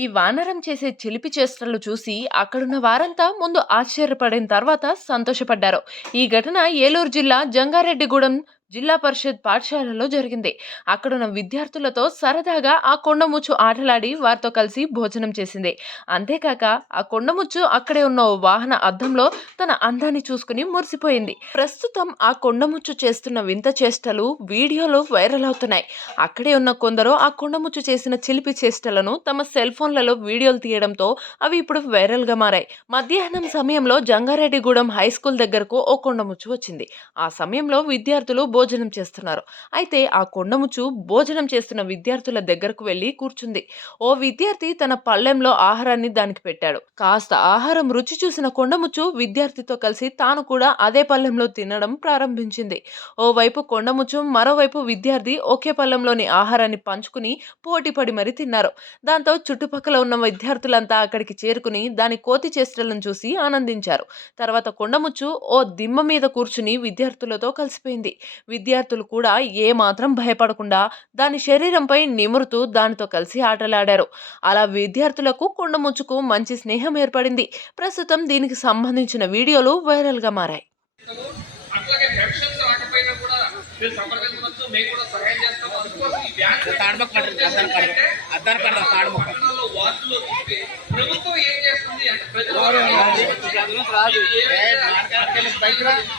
ఈ వానరం చేసే చిలిపి చేష్టలు చూసి అక్కడున్న వారంతా ముందు ఆశ్చర్యపడిన తర్వాత సంతోషపడ్డారు. ఈ ఘటన ఏలూరు జిల్లా జంగారెడ్డిగూడెం జిల్లా పరిషత్ పాఠశాలలో జరిగింది. అక్కడున్న విద్యార్థులతో సరదాగా ఆ కొండముచ్చు ఆటలాడి వారితో కలిసి భోజనం చేసింది. అంతేకాక ఆ కొండముచ్చు అక్కడే ఉన్న ఓ వాహన అద్దంలో తన అందాన్ని చూసుకుని మురిసిపోయింది. ప్రస్తుతం ఆ కొండముచ్చు చేస్తున్న వింత చేష్టలు వీడియోలో వైరల్ అవుతున్నాయి. అక్కడే ఉన్న కొందరు ఆ కొండముచ్చు చేసిన చిలిపి చేష్టలను తమ సెల్ ఫోన్లలో వీడియోలు తీయడంతో అవి ఇప్పుడు వైరల్ గా మారాయి. మధ్యాహ్నం సమయంలో జంగారెడ్డిగూడెం హై స్కూల్ దగ్గరకు ఓ కొండముచ్చు వచ్చింది. ఆ సమయంలో విద్యార్థులు భోజనం చేస్తున్నారు. అయితే ఆ కొండముచ్చు భోజనం చేస్తున్న విద్యార్థుల దగ్గరకు వెళ్లి కూర్చుంది. ఓ విద్యార్థి తన పళ్ళెంలో ఆహారాన్ని దానికి పెట్టాడు. కాస్త ఆహారం రుచి చూసిన కొండముచ్చు విద్యార్థితో కలిసి తాను కూడా అదే పళ్ళెంలో తినడం ప్రారంభించింది. ఓవైపు కొండముచ్చు, మరోవైపు విద్యార్థి ఒకే పళ్ళెంలోని ఆహారాన్ని పంచుకుని పోటీపడి మరీ తిన్నారు. దాంతో చుట్టుపక్కల ఉన్న విద్యార్థులంతా అక్కడికి చేరుకుని దాని కోతి చేష్టలను చూసి ఆనందించారు. తర్వాత కొండముచ్చు ఓ దిమ్మ మీద కూర్చుని విద్యార్థులతో కలిసిపోయింది. విద్యార్థులు కూడా ఏ మాత్రం భయపడకుండా దాని శరీరంపై నిమురుతూ దానితో కలిసి ఆటలాడారు. అలా విద్యార్థులకు కొండముచ్చుకు మంచి స్నేహం ఏర్పడింది. ప్రస్తుతం దీనికి సంబంధించిన వీడియోలు వైరల్ గా మారాయి. అట్లాగే పెన్షన్స్ రాకపోయినా కూడా మీరు సంప్రదించవచ్చు, మేము కూడా సహాయం చేస్తాము. అందుకోసం ఈ పట్టణాల్లో వార్డులో తిప్పి ప్రభుత్వం ఏం చేస్తుంది అంటే ప్రజలు